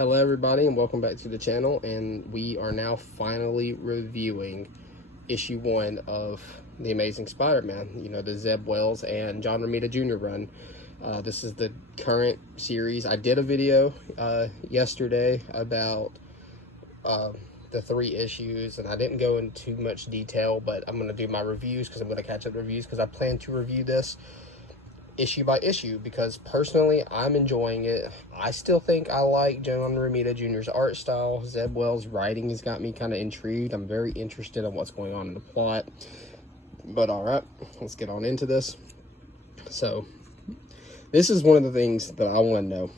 Hello everybody and welcome back to the channel, and we are now finally reviewing issue 1 of The Amazing Spider-Man, the Zeb Wells and John Romita Jr. run. This is the current series. I did a video yesterday about the 3 issues, and I didn't go into too much detail, but I'm going to do my reviews because I'm going to catch up reviews because I plan to review this issue by issue because personally I'm enjoying it. I still think I like John Romita Jr.'s art style. Zeb Wells' writing has got me kind of intrigued. I'm very interested in what's going on in the plot. But alright, let's get on into this. So, this is one of the things that I want to know.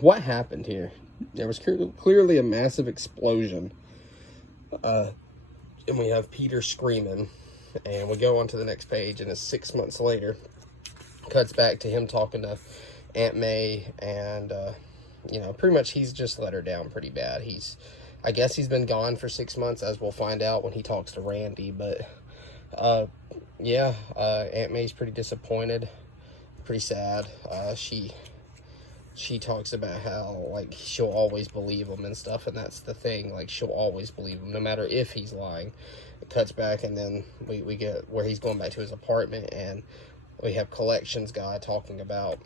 What happened here? There was clearly a massive explosion. And we have Peter screaming. And we go on to the next page, and it's 6 months later. Cuts back to him talking to Aunt May, and pretty much he's just let her down pretty bad. I guess he's been gone for 6 months, as we'll find out when he talks to Randy. But Aunt May's pretty disappointed, pretty sad. She talks about how she'll always believe him and stuff, and that's the thing. She'll always believe him no matter if he's lying. It cuts back, and then we get where he's going back to his apartment, and we have collections guy talking about,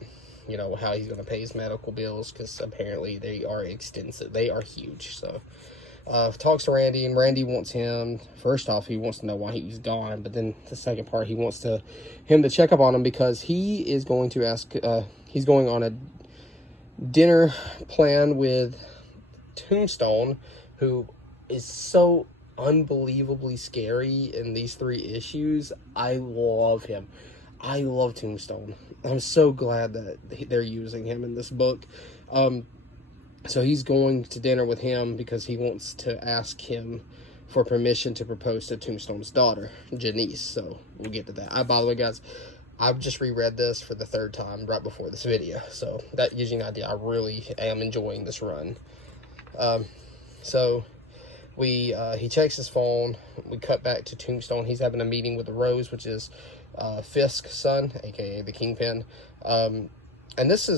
how he's going to pay his medical bills, because apparently they are extensive. They are huge. So, talks to Randy, and Randy wants him, first off, he wants to know why he's gone, but then the second part, he wants him to check up on him, because he is going to ask, he's going on a dinner plan with Tombstone, who is so unbelievably scary in these 3 issues. I love him. I love Tombstone. I'm so glad that they're using him in this book. So he's going to dinner with him because he wants to ask him for permission to propose to Tombstone's daughter, Janice. So we'll get to that. By the way, guys, I've just reread this for the 3rd time right before this video. So that gives you an idea. I really am enjoying this run. He checks his phone. We cut back to Tombstone. He's having a meeting with the Rose, which is Fisk's son, aka the Kingpin. And this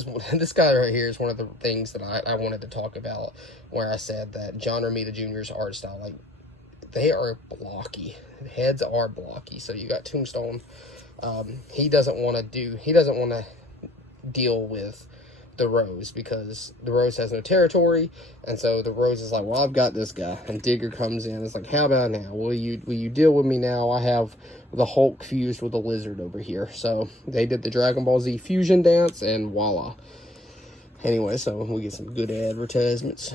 guy right here is one of the things that I wanted to talk about, where I said that John Romita Jr.'s art style, they are blocky. The heads are blocky. So you got Tombstone. He doesn't want to deal with the Rose, because the Rose has no territory, and so the Rose is like, well, I've got this guy. And Digger comes in. It's like, how about now? Will you deal with me now? I have the Hulk fused with a lizard over here. So they did the Dragon Ball Z fusion dance, and voila. Anyway, so we get some good advertisements.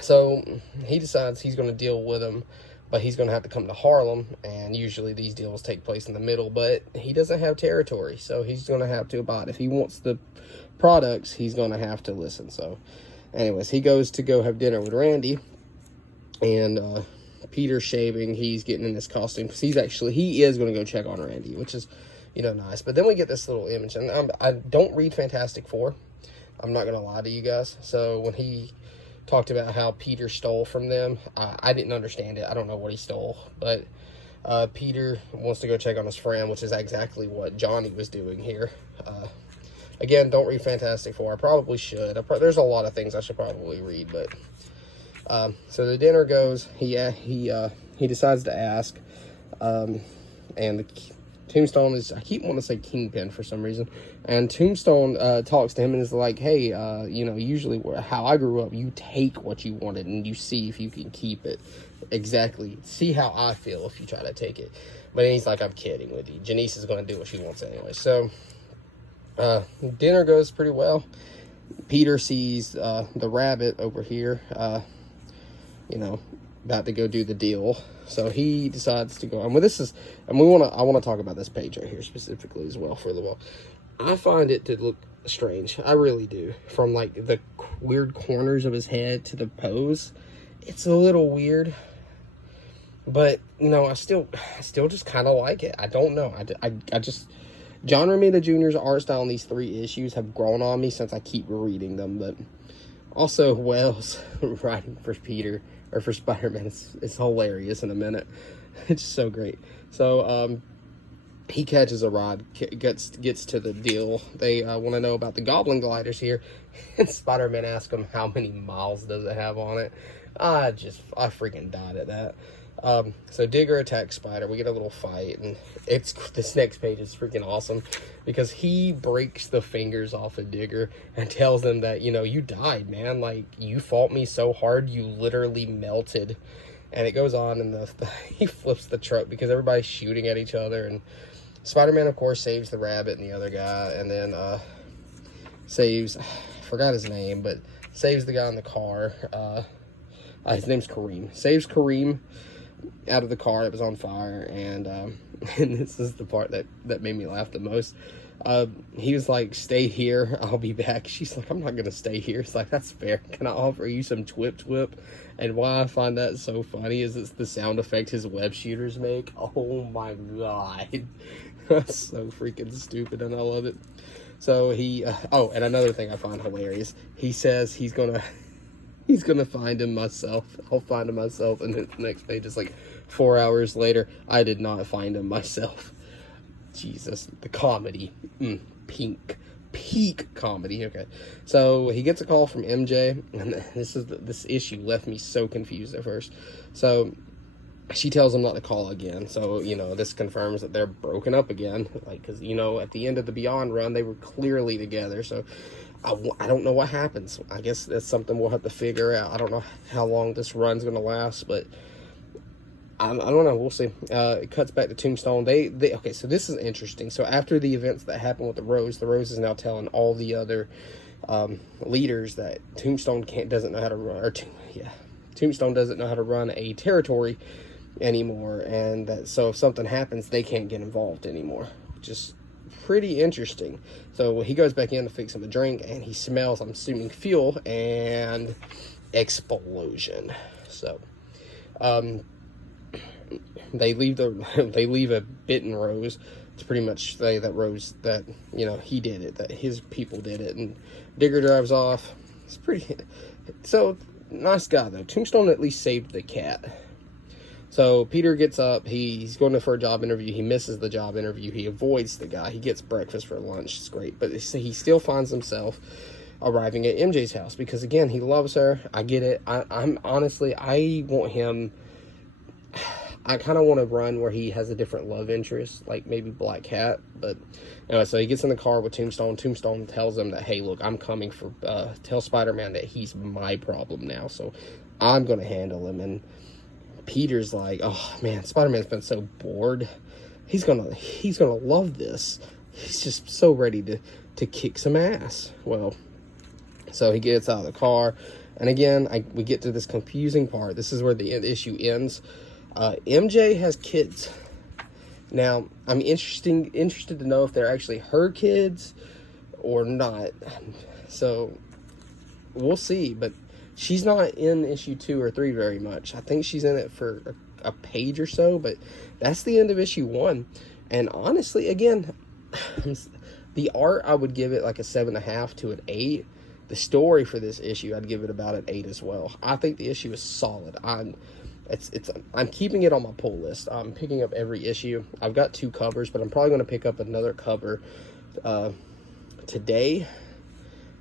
So he decides he's going to deal with him, but he's going to have to come to Harlem, and usually these deals take place in the middle, but he doesn't have territory, so he's going to have to abide. If he wants the products, he's going to have to listen. So anyways, he goes to go have dinner with Randy, and Peter's shaving. He's getting in his costume, because he is going to go check on Randy, which is, nice. But then we get this little image, and I don't read Fantastic Four. I'm not going to lie to you guys. So when he talked about how Peter stole from them, I didn't understand it. I don't know what he stole, but Peter wants to go check on his friend, which is exactly what Johnny was doing here. Again, don't read Fantastic Four. I probably should. There's a lot of things I should probably read, but so the dinner goes. He decides to ask, and the Tombstone is, I keep wanting to say Kingpin for some reason, and Tombstone talks to him and is like, hey, usually how I grew up, you take what you wanted and you see if you can keep it. Exactly. See how I feel if you try to take it. But then he's like, I'm kidding with you. Janice is going to do what she wants anyway. So dinner goes pretty well. Peter sees the rabbit over here, about to go do the deal. So he decides to go. And I want to talk about this page right here specifically as well for a little while. I find it to look strange. I really do. From the weird corners of his head to the pose, it's a little weird. But I still just kind of like it. I don't know. I just, John Romita Jr.'s art style in these 3 issues have grown on me since I keep reading them. But also Wells writing for Peter, or for Spider-Man, it's hilarious in a minute. It's so great. So he catches a ride, gets to the deal. They want to know about the Goblin gliders here, and Spider-Man asks him how many miles does it have on it. I freaking died at that. So Digger attacks Spider. We get a little fight, and this next page is freaking awesome because he breaks the fingers off of Digger and tells him that, you know, you died, man. Like, you fought me so hard, you literally melted. And it goes on, and he flips the truck because everybody's shooting at each other, and Spider-Man, of course, saves the rabbit and the other guy, and then saves, I forgot his name, but saves the guy in the car. His name's Kareem. Saves Kareem out of the car that was on fire, and and this is the part that made me laugh the most. He was like, stay here, I'll be back. She's like, I'm not gonna stay here. It's like, that's fair. Can I offer you some twip? And why I find that so funny is it's the sound effect his web shooters make. Oh my god. That's so freaking stupid, and I love it. So he oh, and another thing I find hilarious, he says he's gonna find him myself. I'll find him myself. And the next page is like 4 hours later, I did not find him myself. Jesus, the comedy. Peak comedy. Okay, so he gets a call from MJ, and this issue left me so confused at first. So she tells him not to call again. So, you know, this confirms that they're broken up again. Like, because, you know, at the end of the Beyond run, they were clearly together. So I don't know what happens. I guess that's something we'll have to figure out. I don't know how long this run's going to last, but I don't know. We'll see. It cuts back to Tombstone. Okay, so this is interesting. So after the events that happened with the Rose is now telling all the other leaders that Tombstone doesn't know how to run. Tombstone doesn't know how to run a territory anymore, and that so if something happens, they can't get involved anymore, which is pretty interesting. So he goes back in to fix him a drink, and he smells, I'm assuming, fuel, and explosion. So they leave a bitten Rose to pretty much say that Rose, that, you know, he did it, that his people did it, and Digger drives off. It's pretty, so nice guy though. Tombstone at least saved the cat. So Peter gets up, he's going for a job interview, he misses the job interview, he avoids the guy, he gets breakfast for lunch, it's great, but he still finds himself arriving at MJ's house, because again, he loves her, I get it, I'm honestly, I want him, I kind of want to run where he has a different love interest, like maybe Black Cat, but anyway, so he gets in the car with Tombstone. Tombstone tells him that, hey, look, I'm coming for, tell Spider-Man that he's my problem now, so I'm going to handle him. And Peter's like, oh man, Spider-Man's been so bored. He's gonna love this. He's just so ready to kick some ass. Well, so he gets out of the car, and again, we get to this confusing part. This is where the issue ends. MJ has kids. Now, I'm interested to know if they're actually her kids or not. So we'll see, but she's not in issue 2 or 3 very much. I think she's in it for a page or so, but that's the end of issue 1. And honestly, again, the art, I would give it like a 7.5 to an 8. The story for this issue, I'd give it about an 8 as well. I think the issue is solid. I'm keeping it on my pull list. I'm picking up every issue. I've got 2 covers, but I'm probably going to pick up another cover today.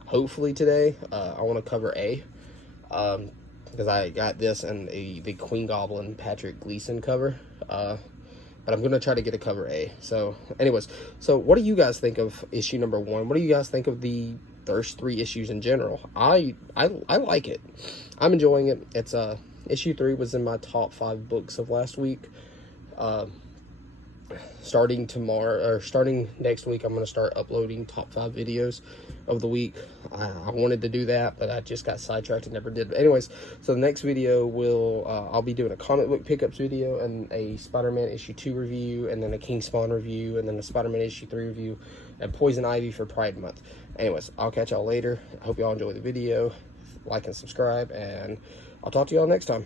Hopefully today. I want to cover A. Because I got this and the Queen Goblin Patrick Gleason cover, but I'm going to try to get a cover A. So anyways, so what do you guys think of issue number 1? What do you guys think of the first 3 issues in general? I like it. I'm enjoying it. It's issue 3 was in my top 5 books of last week. Starting next week, I'm going to start uploading top 5 videos of the week. I wanted to do that, but I just got sidetracked and never did. But anyways, so the next video I'll be doing a comic book pickups video and a Spider-Man issue 2 review, and then a King Spawn review, and then a Spider-Man issue 3 review, and Poison Ivy for Pride Month. Anyways, I'll catch y'all later. I hope y'all enjoy the video. Like and subscribe, and I'll talk to y'all next time.